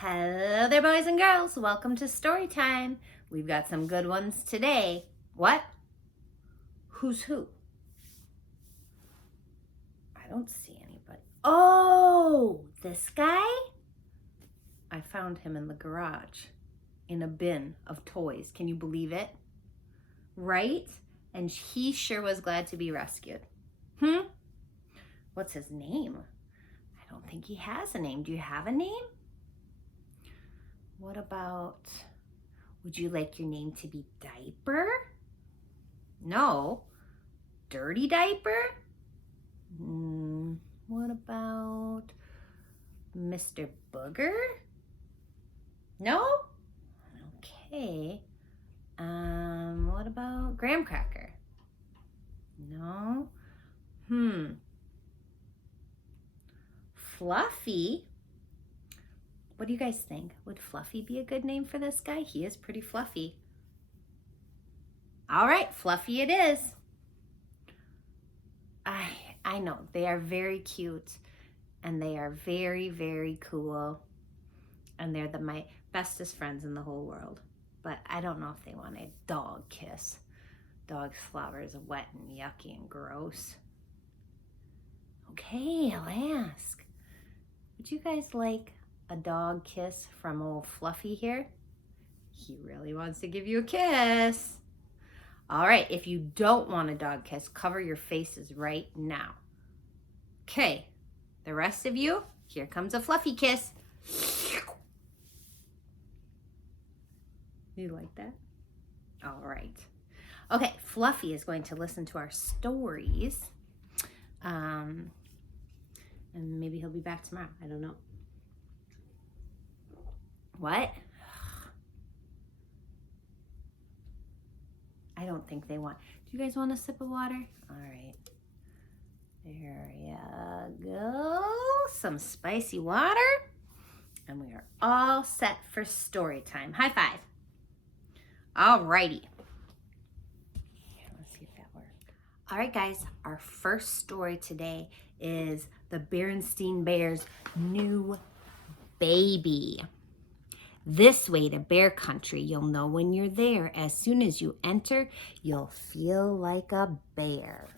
Hello there, boys and girls. Welcome to story time. We've got some good ones today. What? Who's who? I don't see anybody. Oh, this guy? I found him in the garage in a bin of toys. Can you believe it? Right? And he sure was glad to be rescued. What's his name? I don't think he has a name. Do you have a name? What about, would you like your name to be Diaper? No. Dirty Diaper? What about Mr. Booger? No? Okay. What about Graham Cracker? No. Fluffy? What do you guys think? Would Fluffy be a good name for this guy? He is pretty fluffy. All right, Fluffy it is. I know, they are very cute and they are very, very cool. And they're my bestest friends in the whole world. But I don't know if they want a dog kiss. Dog slobber is wet and yucky and gross. Okay, I'll ask. Would you guys like a dog kiss from old Fluffy here? He really wants to give you a kiss. All right, if you don't want a dog kiss, cover your faces right now. Okay, the rest of you, here comes a Fluffy kiss. You like that? All right. Okay, Fluffy is going to listen to our stories. And maybe he'll be back tomorrow. I don't know. What? I don't think they want. Do you guys want a sip of water? All right. There you go. Some spicy water. And we are all set for story time. High five. All righty. Let's see if that works. All right, guys. Our first story today is the Berenstein Bear's new baby. This way to bear country, you'll know when you're there. As soon as you enter, you'll feel like a bear.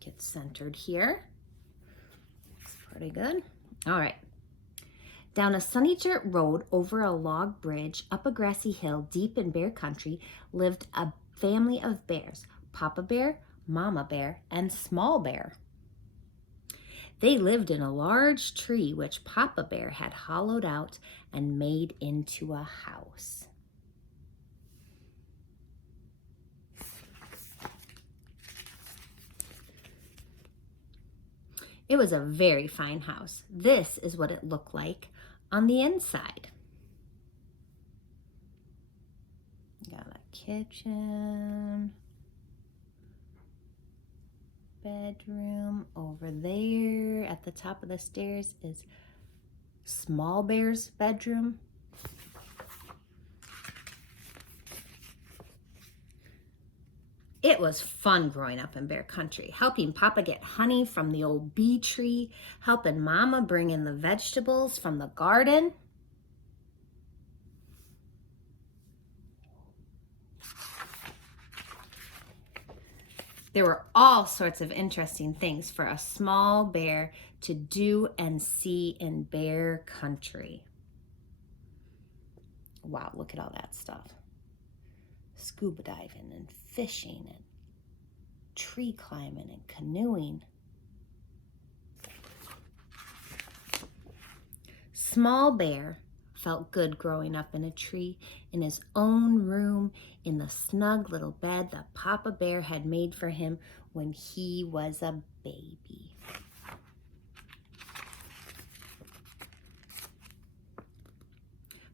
Get centered here. Looks pretty good. All right. Down a sunny dirt road, over a log bridge, up a grassy hill, deep in bear country, lived a family of bears. Papa Bear, Mama Bear, and Small Bear. They lived in a large tree which Papa Bear had hollowed out and made into a house. It was a very fine house. This is what it looked like on the inside. Got a kitchen. Bedroom. Over there at the top of the stairs is Small Bear's bedroom. It was fun growing up in bear country, helping Papa get honey from the old bee tree, helping Mama bring in the vegetables from the garden. There were all sorts of interesting things for a small bear to do and see in bear country. Wow, look at all that stuff. Scuba diving and fishing and tree climbing and canoeing. Small Bear felt good growing up in a tree in his own room in the snug little bed that Papa Bear had made for him when he was a baby.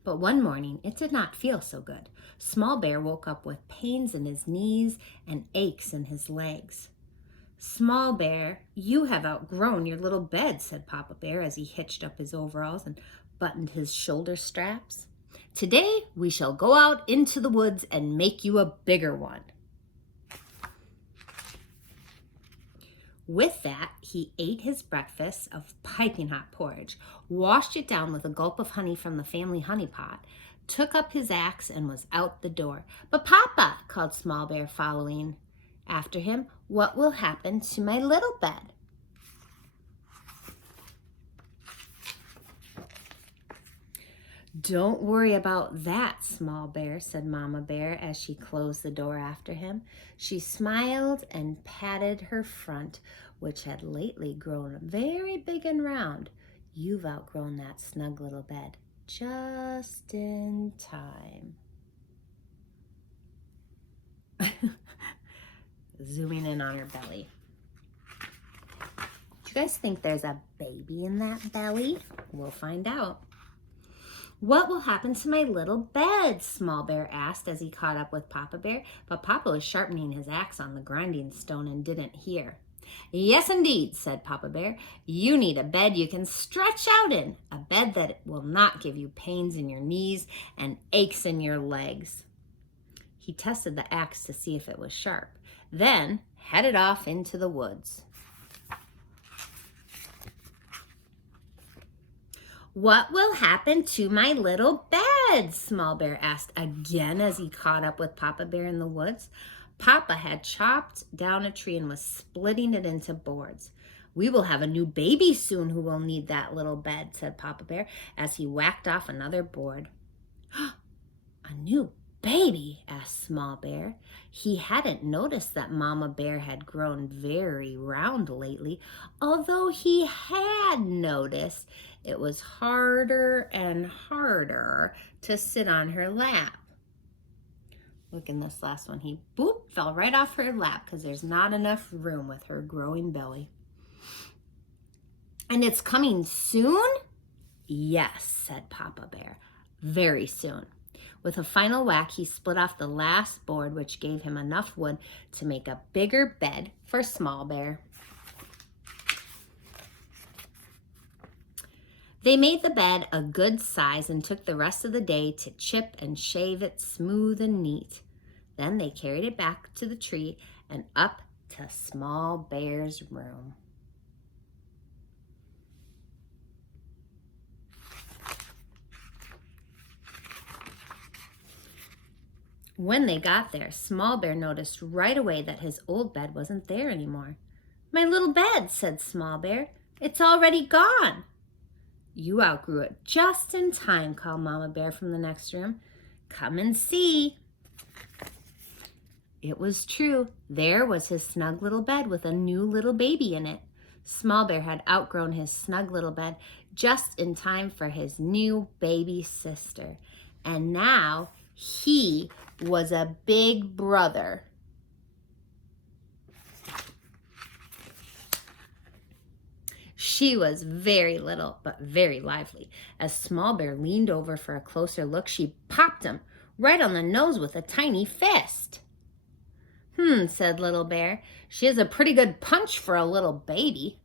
But one morning, it did not feel so good. Small Bear woke up with pains in his knees and aches in his legs. Small Bear, you have outgrown your little bed, said Papa Bear as he hitched up his overalls and buttoned his shoulder straps. Today, we shall go out into the woods and make you a bigger one. With that, he ate his breakfast of piping hot porridge, washed it down with a gulp of honey from the family honey pot, took up his axe, and was out the door. "But Papa," called Small Bear, following after him, "what will happen to my little bed?" "Don't worry about that, Small Bear," said Mama Bear as she closed the door after him. She smiled and patted her front, which had lately grown very big and round. "You've outgrown that snug little bed just in time." Zooming in on her belly. Do you guys think there's a baby in that belly? We'll find out. "What will happen to my little bed?" Small Bear asked as he caught up with Papa Bear, but Papa was sharpening his axe on the grinding stone and didn't hear. "Yes, indeed," said Papa Bear. "You need a bed you can stretch out in, a bed that will not give you pains in your knees and aches in your legs." He tested the axe to see if it was sharp, then headed off into the woods. "What will happen to my little bed?" Small Bear asked again as he caught up with Papa Bear in the woods. Papa had chopped down a tree and was splitting it into boards. "We will have a new baby soon who will need that little bed," said Papa Bear as he whacked off another board. "A new baby?" asked Small Bear. He hadn't noticed that Mama Bear had grown very round lately, although he had noticed it was harder and harder to sit on her lap. Look in this last one. He fell right off her lap because there's not enough room with her growing belly. "And it's coming soon?" "Yes," said Papa Bear. "Very soon." With a final whack, he split off the last board, which gave him enough wood to make a bigger bed for Small Bear. They made the bed a good size and took the rest of the day to chip and shave it smooth and neat. Then they carried it back to the tree and up to Small Bear's room. When they got there, Small Bear noticed right away that his old bed wasn't there anymore. "My little bed," said Small Bear. "It's already gone." "You outgrew it just in time," called Mama Bear from the next room. "Come and see." It was true. There was his snug little bed with a new little baby in it. Small Bear had outgrown his snug little bed just in time for his new baby sister. And now he was a big brother. She was very little, but very lively. As Small Bear leaned over for a closer look, she popped him right on the nose with a tiny fist. Said Little Bear. "She has a pretty good punch for a little baby."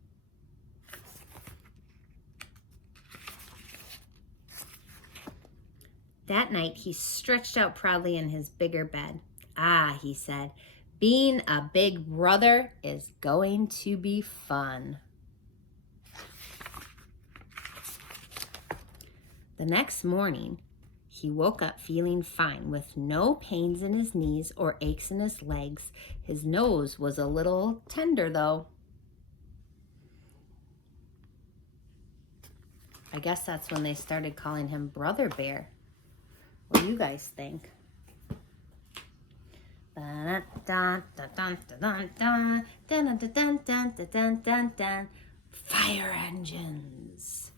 That night, he stretched out proudly in his bigger bed. "Ah," he said, "being a big brother is going to be fun." The next morning, he woke up feeling fine with no pains in his knees or aches in his legs. His nose was a little tender, though. I guess that's when they started calling him Brother Bear. What do you guys think? Fire engines.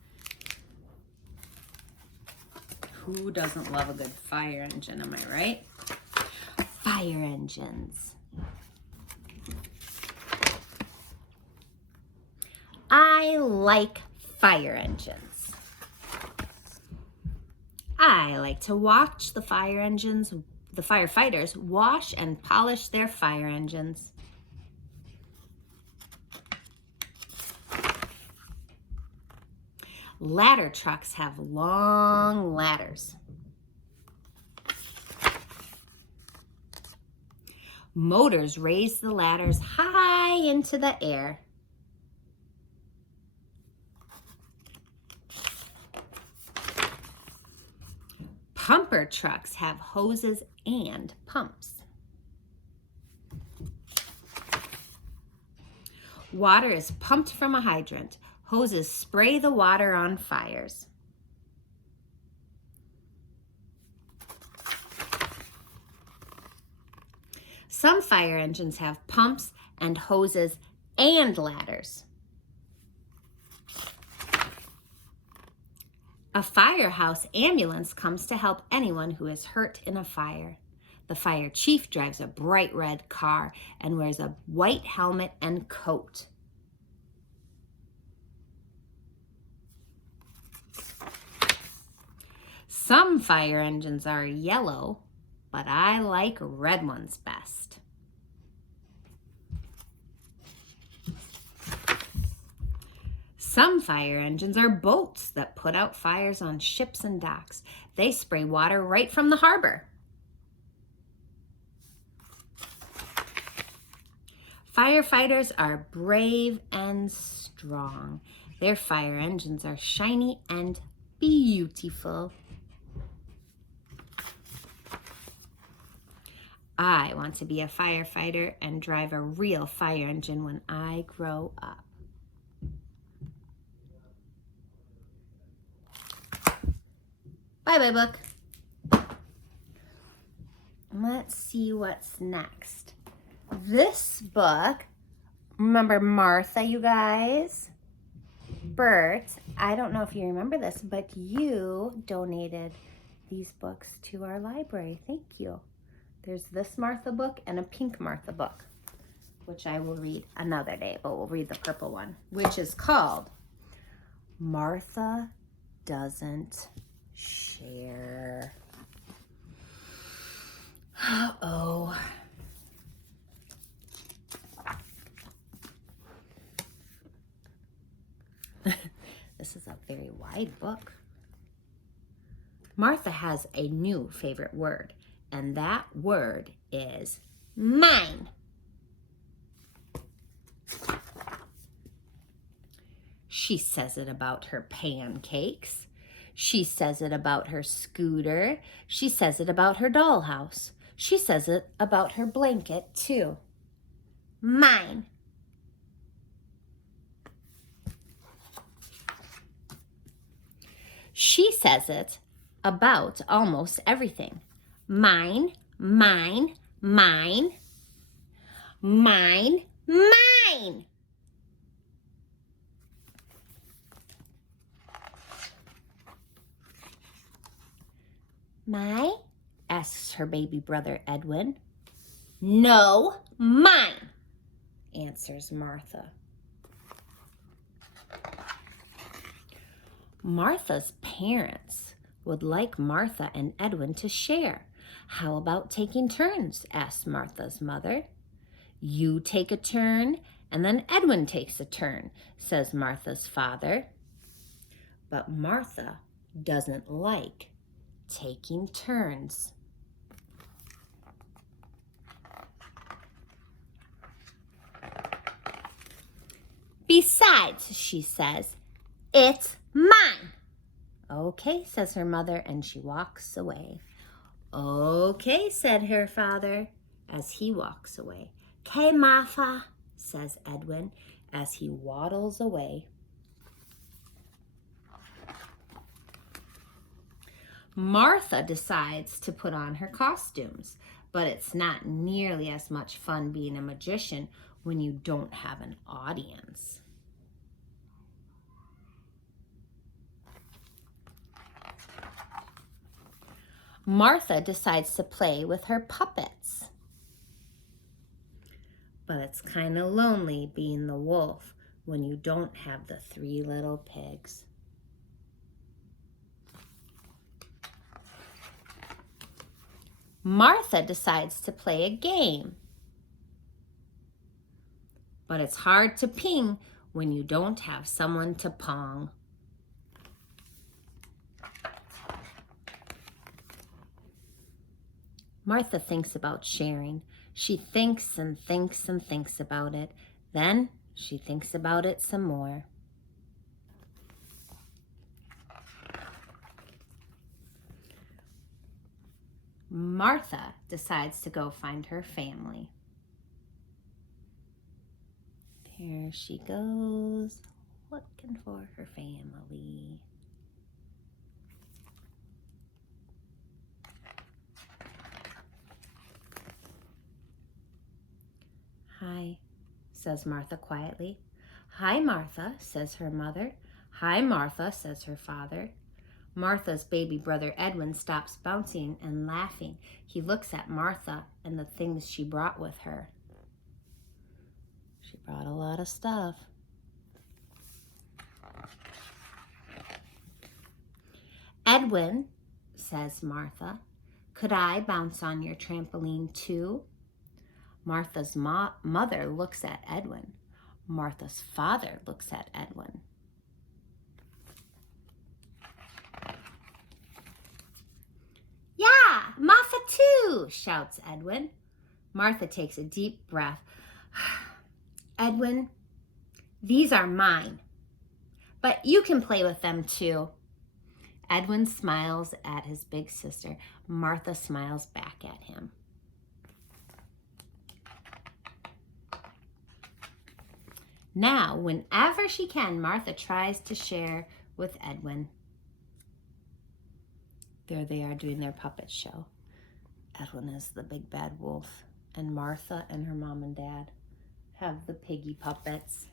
Who doesn't love a good fire engine, am I right? Fire engines. I like fire engines. I like to watch the firefighters wash and polish their fire engines. Ladder trucks have long ladders. Motors raise the ladders high into the air. Pumper trucks have hoses and pumps. Water is pumped from a hydrant. Hoses spray the water on fires. Some fire engines have pumps and hoses and ladders. A firehouse ambulance comes to help anyone who is hurt in a fire. The fire chief drives a bright red car and wears a white helmet and coat. Some fire engines are yellow, but I like red ones best. Some fire engines are boats that put out fires on ships and docks. They spray water right from the harbor. Firefighters are brave and strong. Their fire engines are shiny and beautiful. I want to be a firefighter and drive a real fire engine when I grow up. Bye-bye, book. Let's see what's next. This book, remember Martha, you guys? Bert, I don't know if you remember this, but you donated these books to our library. Thank you. There's this Martha book and a pink Martha book, which I will read another day, but we'll read the purple one, which is called Martha Doesn't Share. Uh-oh. This is a very wide book. Martha has a new favorite word, and that word is mine. She says it about her pancakes. She says it about her scooter. She says it about her dollhouse. She says it about her blanket, too. Mine. She says it about almost everything. Mine, mine, mine, mine, mine. My? Asks her baby brother Edwin. No, mine, answers Martha. Martha's parents would like Martha and Edwin to share. How about taking turns? Asked Martha's mother. You take a turn, and then Edwin takes a turn, says Martha's father. But Martha doesn't like taking turns. Besides, she says, it's mine. Okay, says her mother, and she walks away. Okay, said her father, as he walks away. "'Kay, Martha," says Edwin, as he waddles away. Martha decides to put on her costumes, but it's not nearly as much fun being a magician when you don't have an audience. Martha decides to play with her puppets. But it's kind of lonely being the wolf when you don't have the 3 little pigs. Martha decides to play a game. But it's hard to ping when you don't have someone to pong. Martha thinks about sharing. She thinks and thinks and thinks about it. Then she thinks about it some more. Martha decides to go find her family. Here she goes, looking for her family. Hi, says Martha quietly. Hi, Martha, says her mother. Hi, Martha, says her father. Martha's baby brother Edwin stops bouncing and laughing. He looks at Martha and the things she brought with her. She brought a lot of stuff. Edwin, says Martha, could I bounce on your trampoline too? Martha's mother looks at Edwin. Martha's father looks at Edwin. Yeah, Martha too, shouts Edwin. Martha takes a deep breath. Edwin, these are mine, but you can play with them too. Edwin smiles at his big sister. Martha smiles back at him. Now, whenever she can, Martha tries to share with Edwin. There they are doing their puppet show. Edwin is the big bad wolf, and Martha and her mom and dad have the Piggie puppets.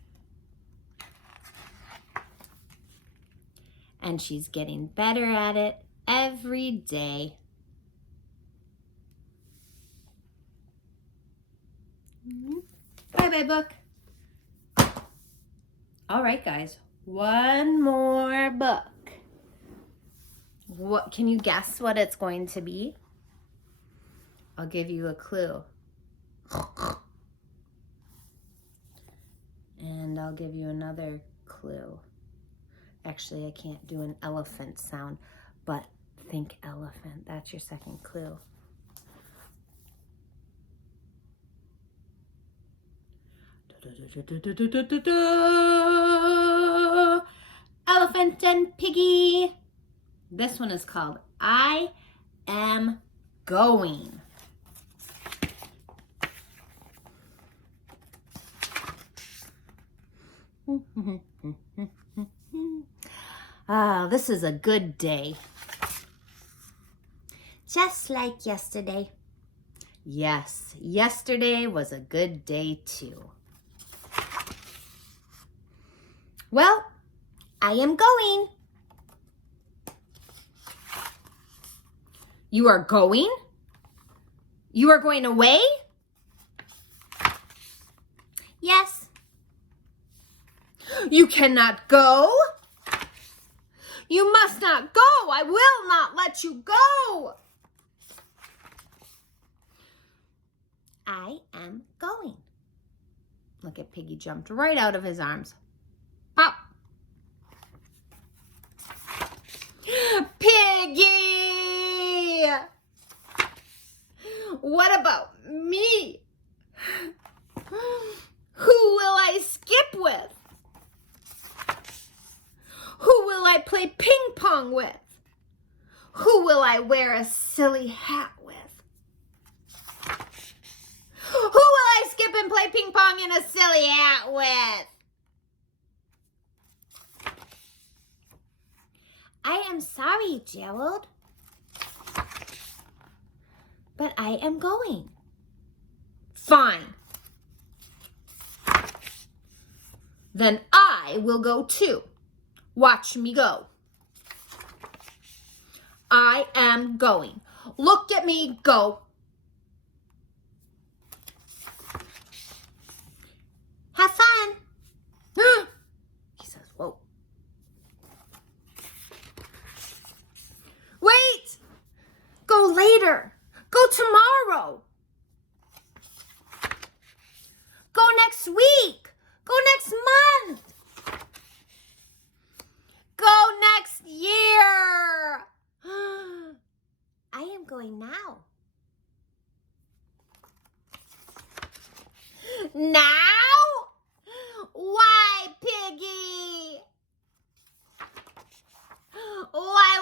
And she's getting better at it every day. Bye-bye, book. All right, guys, one more book. What can you guess what it's going to be? I'll give you a clue. And I'll give you another clue. Actually, I can't do an elephant sound, but think elephant. That's your second clue. Elephant and Piggie. This one is called I Am Going. This is a good day. Just like yesterday. Yes, yesterday was a good day too. Well, I am going. You are going? You are going away? Yes. You cannot go. You must not go. I will not let you go. I am going. Look at Piggie jumped right out of his arms. Pop. Piggie! What about me? Who will I skip with? Who will I play ping pong with? Who will I wear a silly hat with? Who will I skip and play ping pong in a silly hat with? I am sorry, Gerald, but I am going. Fine. Then I will go too. Watch me go. I am going. Look at me go. Have fun. He says, whoa. Wait. Go later. Go tomorrow. Go next week. Go next month. Go next year. I am going now. Now? Why, Piggie? Why?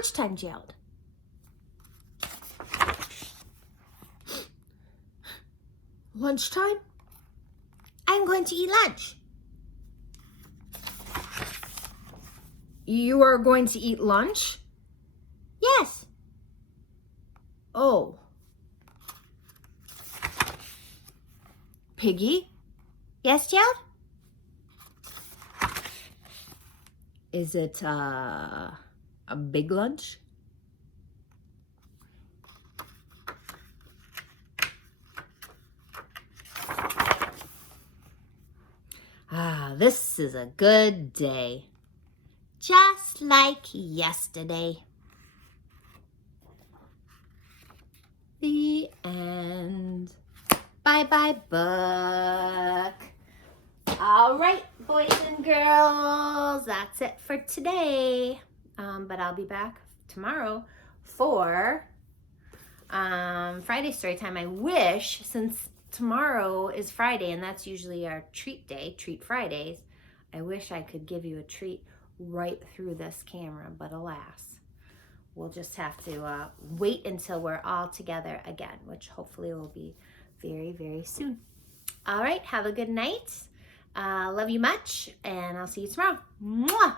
lunchtime, Gerald? Lunchtime? I'm going to eat lunch. You are going to eat lunch? Yes. Oh. Piggie? Yes, Gerald? Is it a big lunch? Ah, this is a good day. Just like yesterday. The end. Bye-bye, book. All right, boys and girls, that's it for today. But I'll be back tomorrow for Friday story time. I wish, since tomorrow is Friday and that's usually our treat day, Treat Fridays, I wish I could give you a treat right through this camera, but alas, we'll just have to wait until we're all together again, which hopefully will be very, very soon. All right, have a good night. Love you much, and I'll see you tomorrow. Mwah!